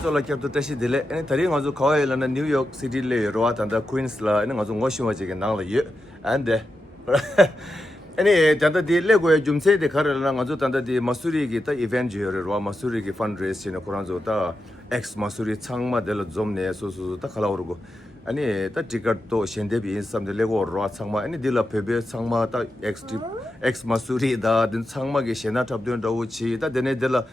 solar cap to tashi dele and tari ngazu kawai la New York City le roa tanda Queens la and ngazu ngoshima jige nang la ye and any tanda di le go jumse de khar la ngazu tanda di Mussoorie gi ta event jure roa Mussoorie gi fundraising na kuranzo ta ex Mussoorie changma de la zomne so ta khala urgo ani ta ticket to shende bi sam de le go roa changma ani dila pebe changma ta ex Mussoorie da din changma gi shena tap den do chi ta dene de la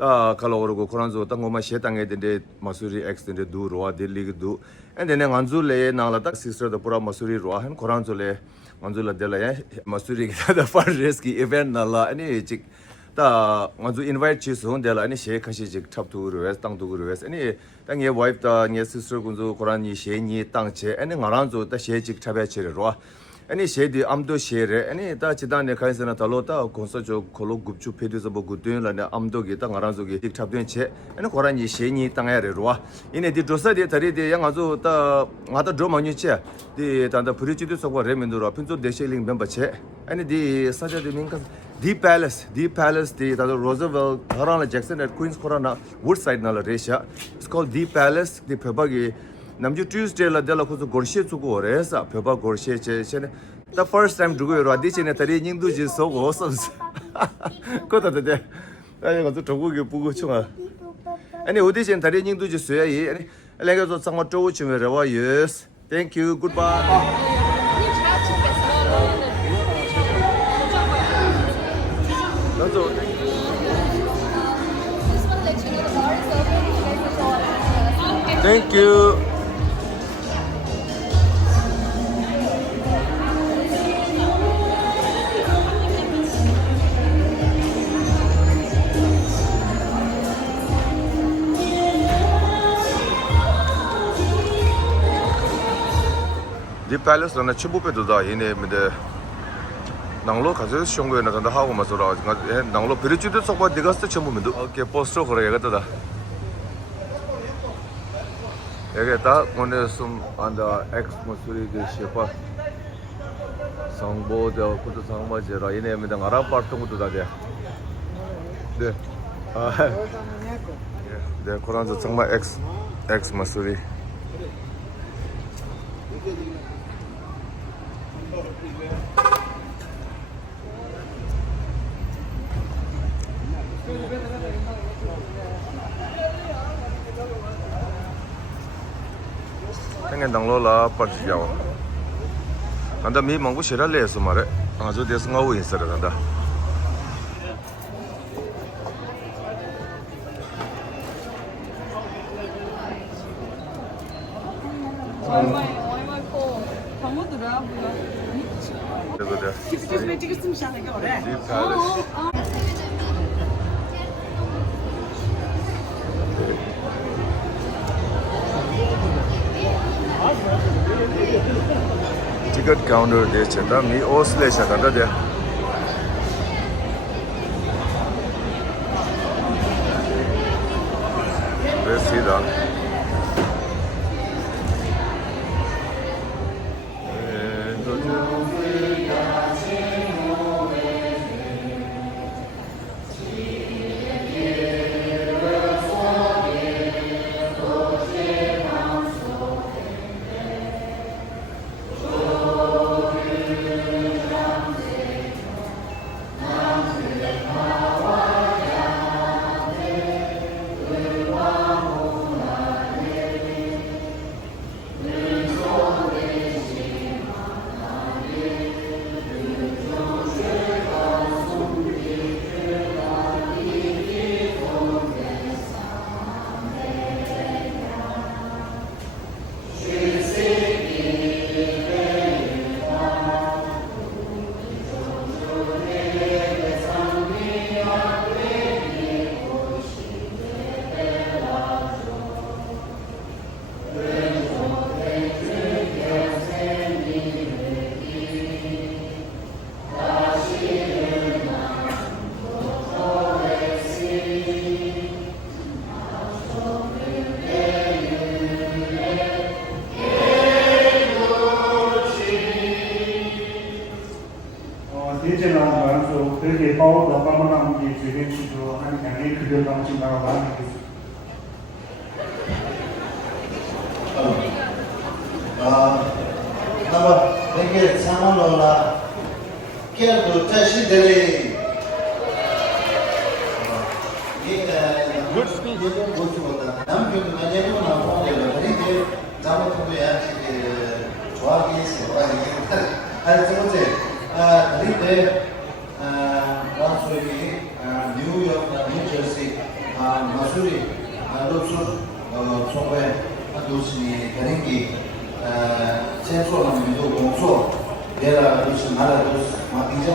다 칼로르고 코란조 땅고마 셰땅에 된데 마수리 엑스텐드 두 로아 딜리 두 엔데네 간줄레 나라다 시스터 더 프라 마수리 로아 한 코란조레 간줄라 델라야 마수리 기다 파르레스키 이벤트 나라 아니 직다 간주 인바이트 치스 혼델라 아니 셰카시 직 탑투 르웨스 땅두 르웨스 아니 땅에 와이프 다 시스터 군조 코란이 셰니 땅체 아니 나란조 다 셰직 차베치르 로아 아니 셰디 암도 셰레 아니 다 지단에 가이스나 달로타 콘서조 콜로 굽추 페디서 보고 되는라네 암도기 땅 알아서기 딕탑된 체 아니 고란이 셰니 땅야레로와 이네 디 도사디 다리디 양아조 다 나다 드로마니체 디 단다 프리치도 소고 레멘도로 핀조 데셰링 멤버체 아니 디 사자디 민카 디 팰리스 디 다도 로저벨 코라나 잭슨 at Queens 코라나 우드사이드 나라 레샤 it's called 디 팰리스 디 페바기 남주 Tuesday la dela kuzu gorshe tsugo oresa peba gorshe che chene the first time dugo ro adi chene tari ningdu ji so go so ko ta de 아니 가서 저거게 보고 총아 아니 어디 chen tari ningdu ji so ya yi 아니 lega zo sang ma zhou chi me wa yes thank you goodbye thank you 디 palace 나 치부페도 다 이네 근데 낭로 가서 쇼고에 나간다 하고 마서라 낭로 비르주도 속바 디가스 첨부면도 오케이 포스터 거래가다 여기 다 오늘 좀 안다 엑스 Mussoorie 그 셰파 상보도 그것도 상마제라 이네 메다 아랍 파트도 다데 네 네 코란도 정말 엑스 Mussoorie Tengen danglola parjiao. Anda mi mangu shira le sumare. Ajo des ngau insara anda. Ticket counter de chenda mi osle shakanda de resida 那么那个三万多了，这样都在是的嘞。Good speech. 남편도 나중에 나오는데 그게 자모도 야지 좋아하게 했어. 아니 저번에 그때 라스웨이 뉴욕 뉴저지 머수리 로스 소외 도시 다른기 센소라면도 공소 내가 도시 나라 도시 마티자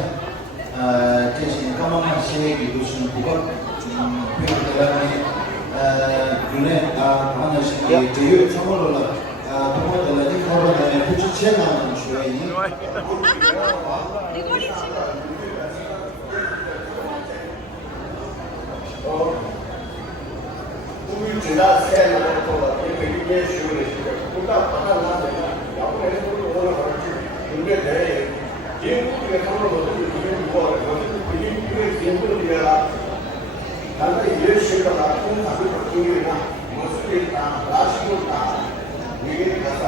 제시 까만만 시에기 도시는 그거 그다음에 그네 하나씩 대유 처벌을 도모들이 거론하는 부치체나는 주의니 우리 지나 세는 거 이게 쉬우네. 그러니까 하나는 야구에서 오늘 근데 내 예국에 상으로 이게 이거 이게 진도리야 나는 이런 식으로가 통합을 바꾸기나 모습이 다 라시고 다 이게 가서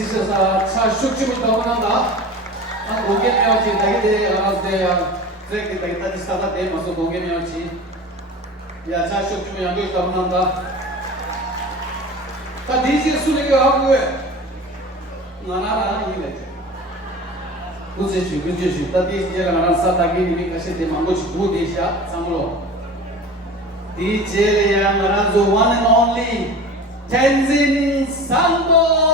지셔서 차 숙주부터 원한다. 한 5개명치 되게 알아서 트랙 되겠다 지사가 돼 마서 5개명치. 야, 차 숙주면 양쪽 다 원한다. 다 디지 수리게 하고 해. 나나라 이래. 구제주 구제주 다 디지가 나랑 사다기 니미 가시 때 망고치 구디샤 상으로. DJ yang Ranzo one and only Tenzin Santo.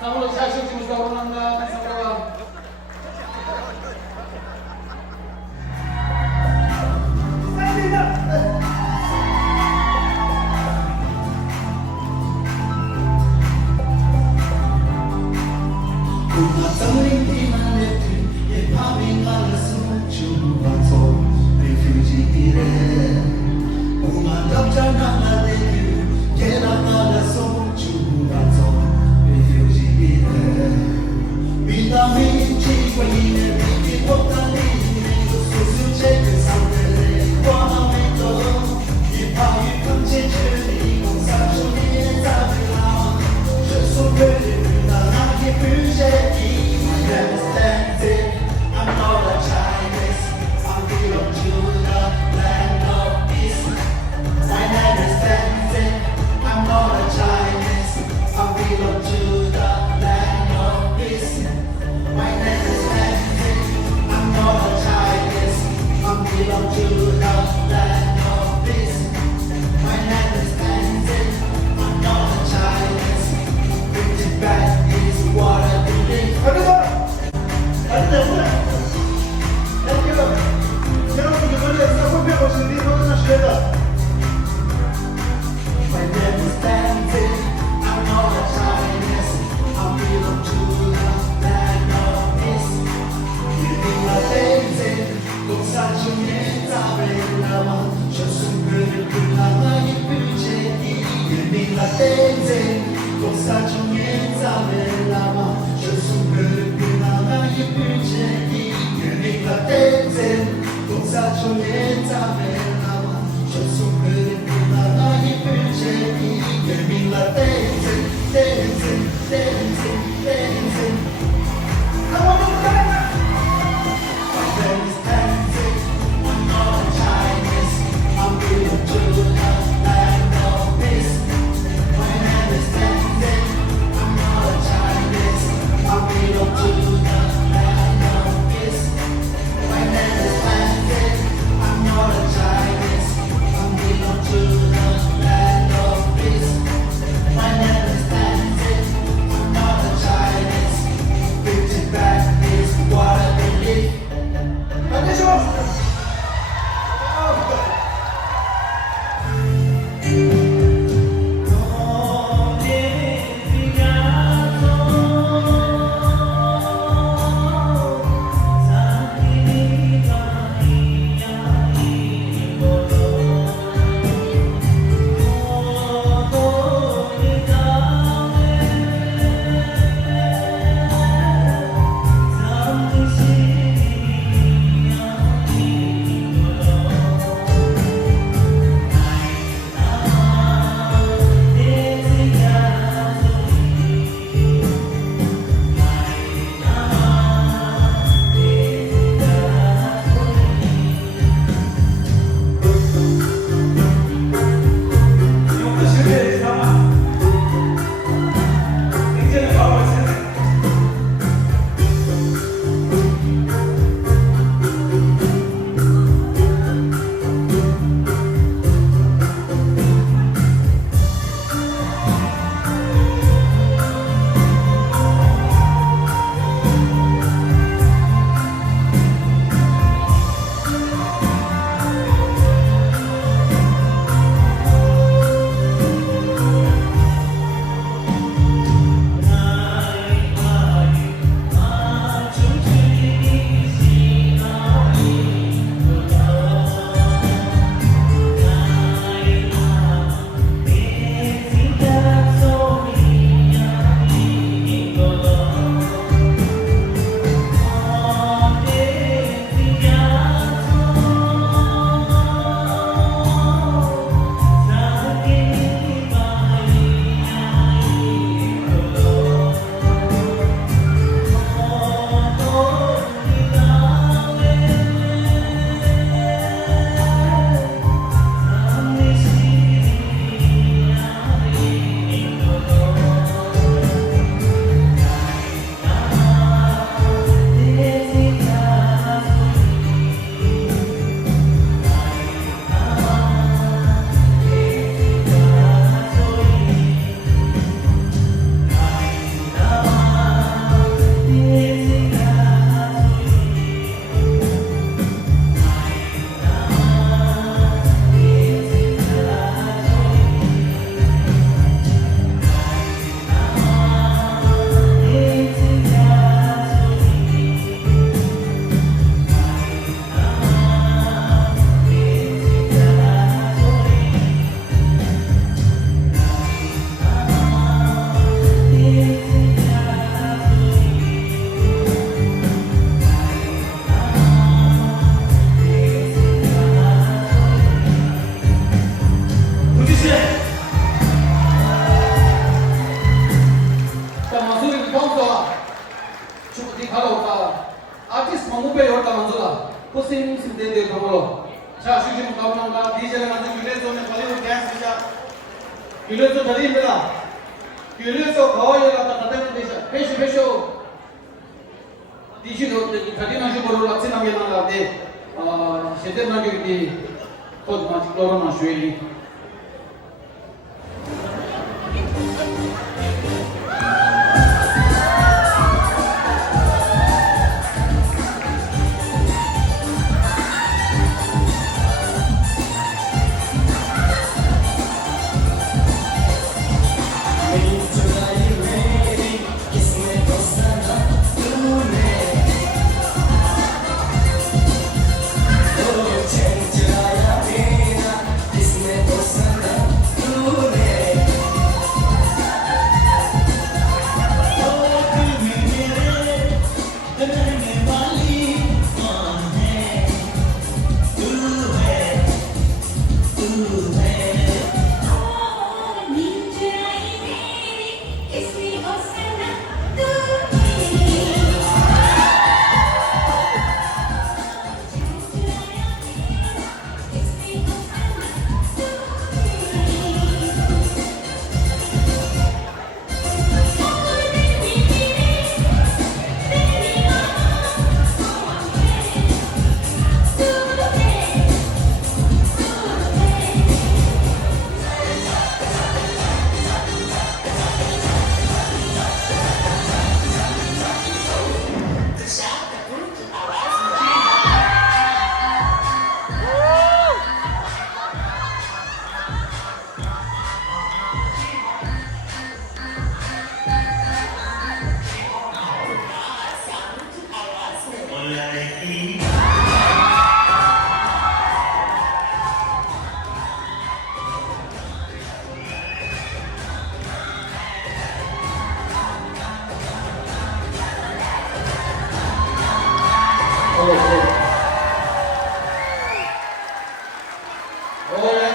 Samolo Shashuk Musta Orlando Samolo. simsimde 더불어 자 슈지문 가운데가 디젤을 만든 율레존의 발리우드 댄스자 율레존 자리입니다 율레존 거의 갖다 다대는 데자 페쇼 디시도 자리나 슈버로 락신하게 나가데 시대나게 디 코드마치 클로로나 슈엘리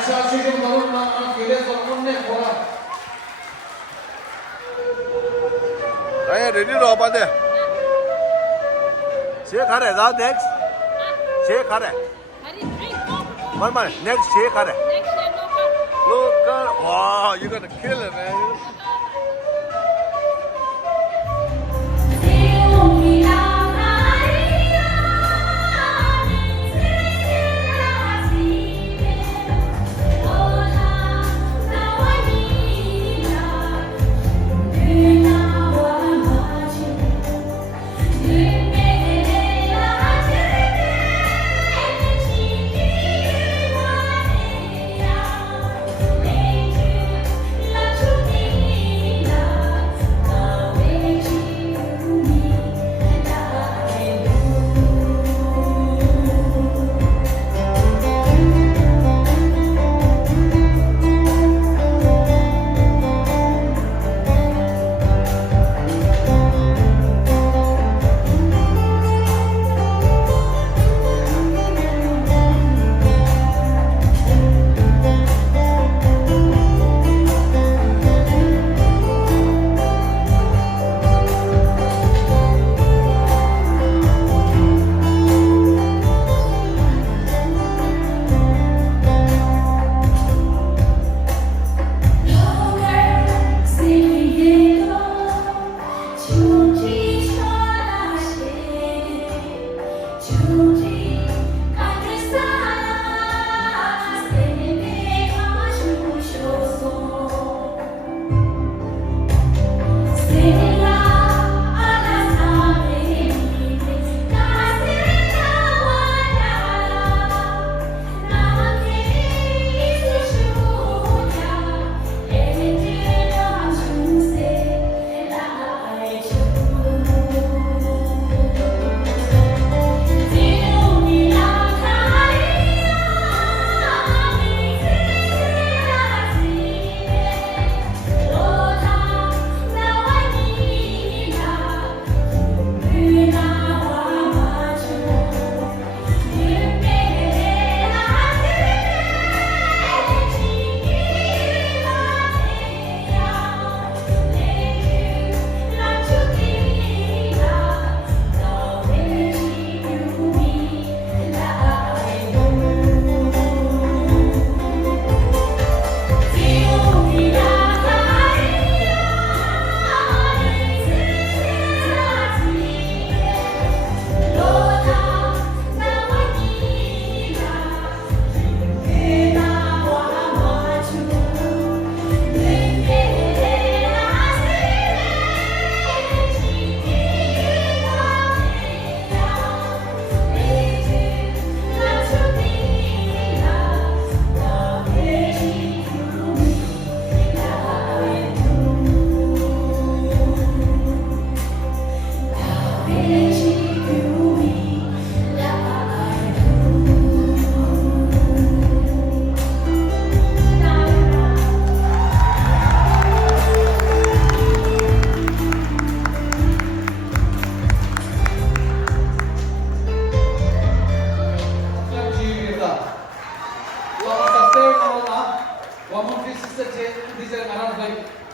자 슈지문 가운데가 율레존 온네 보라 아예 레디로 반대. 제 가래 나 넥스. 제 가래. 말말 넥스 제 가래. Look at wow, you're gonna kill it, man. To me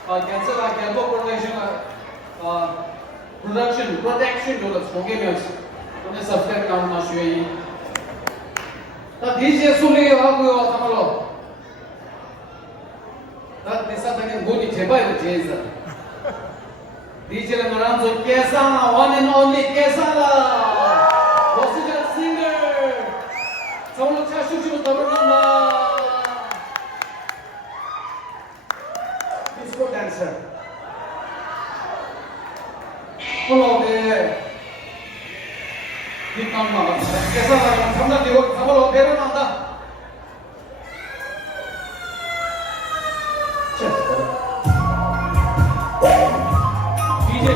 cancer cancer protection protection जो लोग सोंगे में उन्हें सब्सक्राइब करना चाहिए ता DJ सुने वाला tamalo ता निसा तक गोली जेबा है जेज़ा DJ ले मरान जो कैसा one and only कैसा ला Boston singer सब लोग चाशु जो तबरना disco dancer follow the deep down mama कैसा लगा समझा दियो समझो बेरो Nanda DJ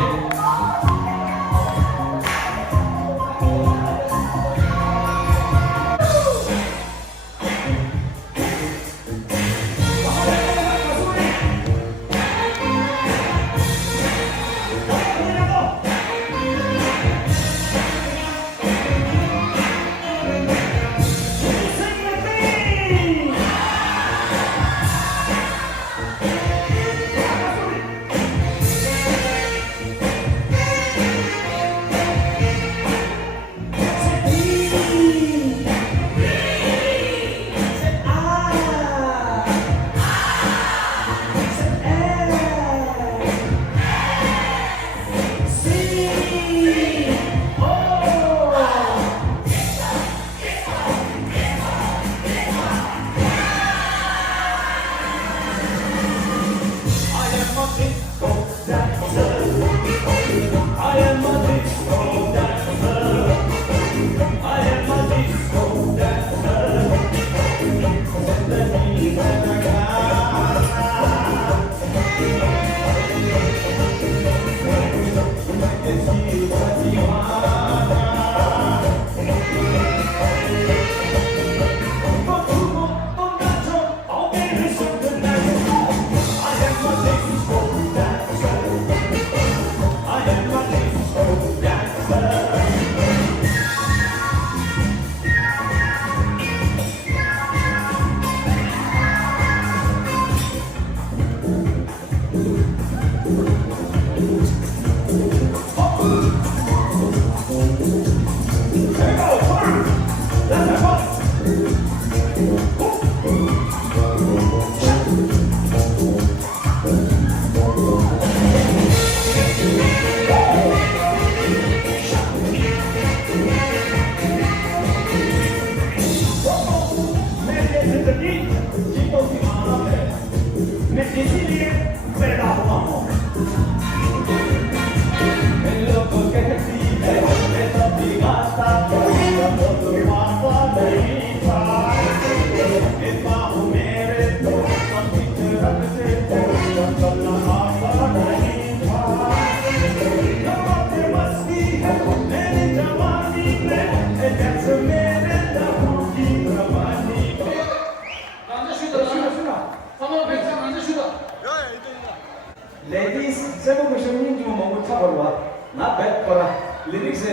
Ladies, saya mau bersemangat cuma mau coba buat, not bad para lyrics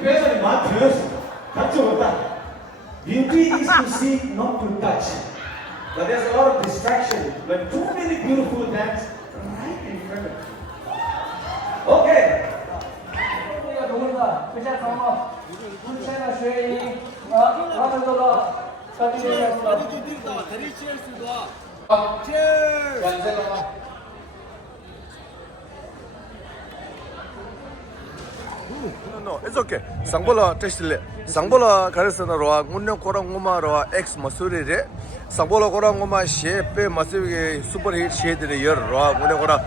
biasa mat terus, kacau betul. Beauty is to see, not to touch. But there's a lot of distraction when too many beautiful dance right in front of you. Okay. 우리가 누군가 그냥 가면 군체나 쉐이 하늘도로 사진을 No, it's okay. Sangbola testile. Sangbola karesana roa unne korang ngoma roa ex Mussoorie re. Sangbola korang ngoma shape Mussoorie super hit shade de year roa unne korang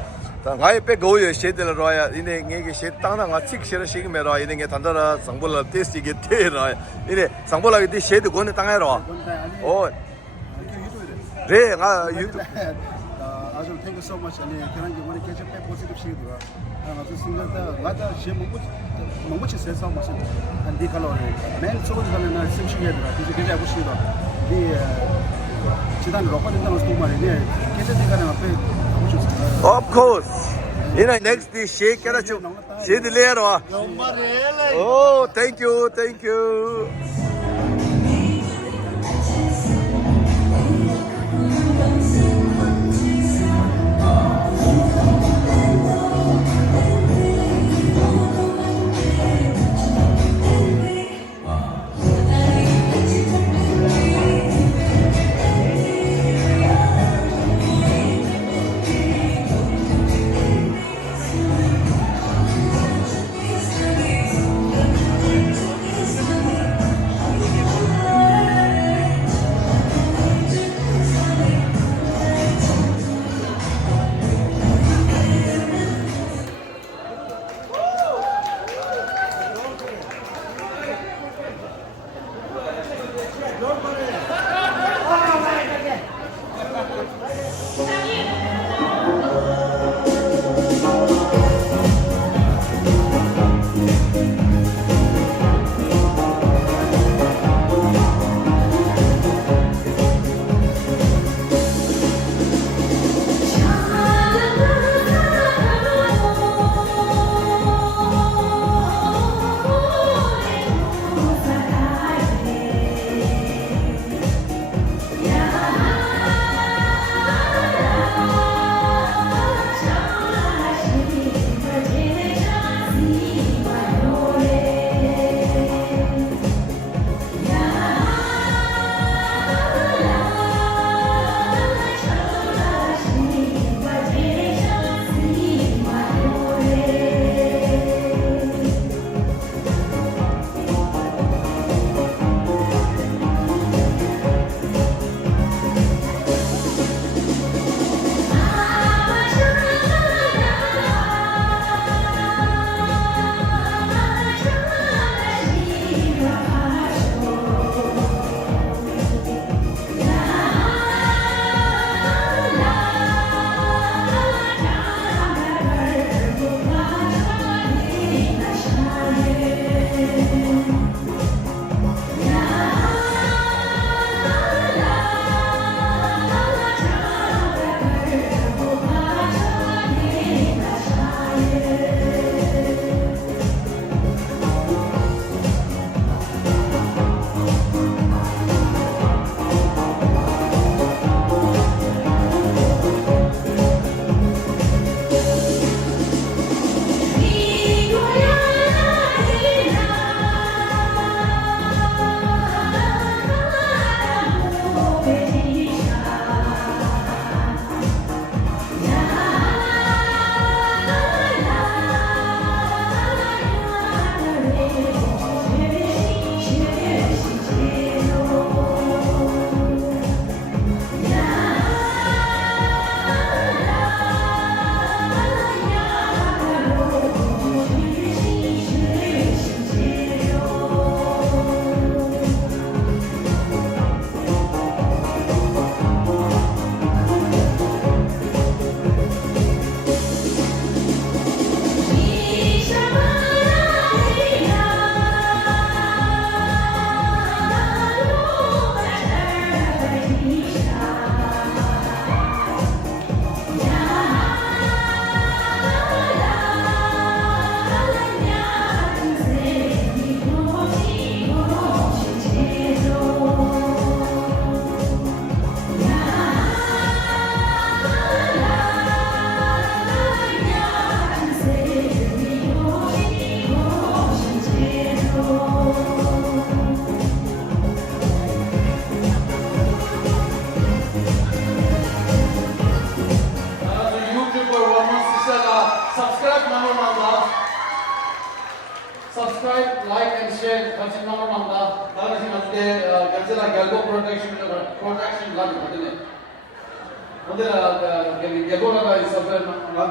ngai pe go ye shade de roa ya ine ngege shade tangna nga chik share shig me roa ine nge thandara Sangbola test ge te roa ine Sangbola ge shade gone tangay roa. Oh. Re nga YouTube Azul, thank you so much. And can you want to catch up positive shade? I'm also single. What a shame. Much is so much. And the color. Men so is an essential. This is a good shade. The Chidan Rocket in the Mussoorie. Catch the kind of course. In the next day, shake the layer. Oh, thank you, thank you. Subscribe, like and share. Kasi naman mga para si Mate kasi lang galgo protection lang natin eh. Mate galgo na isabel mga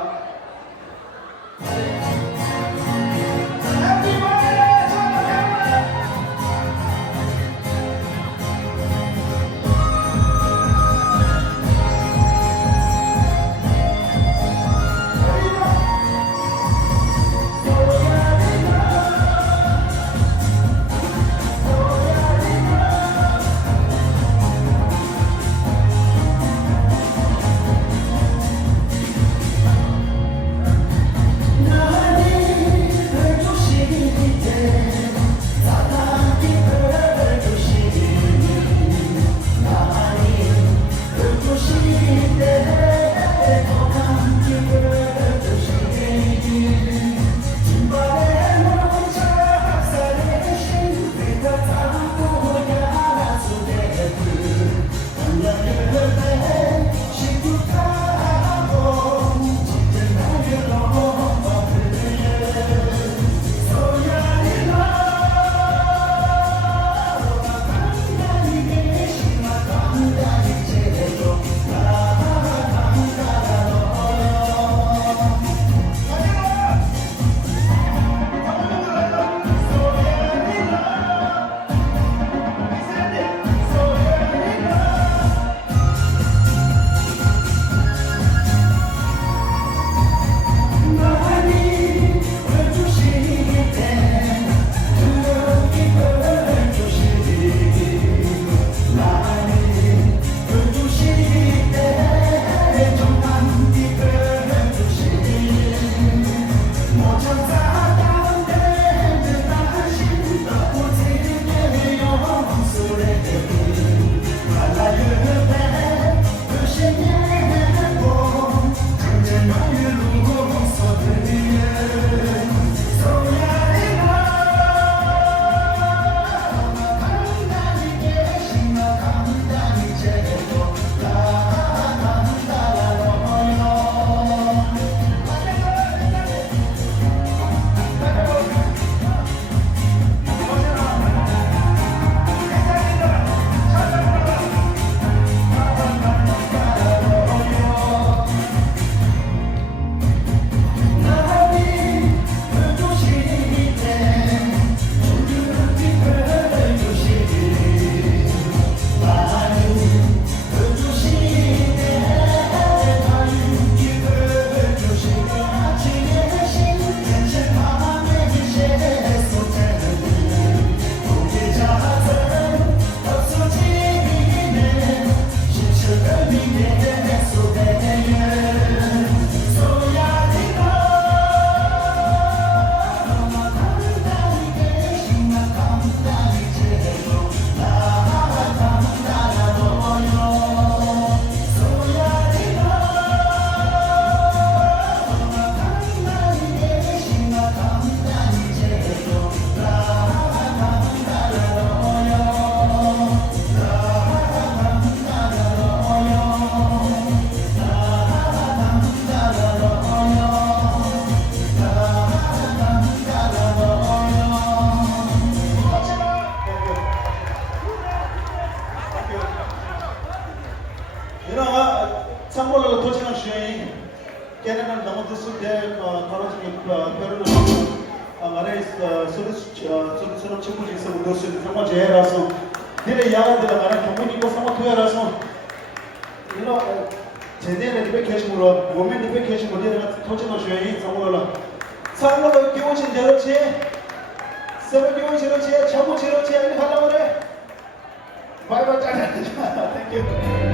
Canada namo disu de college peru हमारे सुरक्षित चिपुजी सब दोस्त समझ है रासो दिले याद दिला हमारा कम्युनिटी को समझ हुआ रासो 제대로 리베 캐시 물어 몸에 리베 캐시 물어 내가 터치는 쉐이 정말로 상으로 교신 대로치 세븐 교신 대로치 전부 대로치 아니 하려고 그래 바이바이 잘 땡큐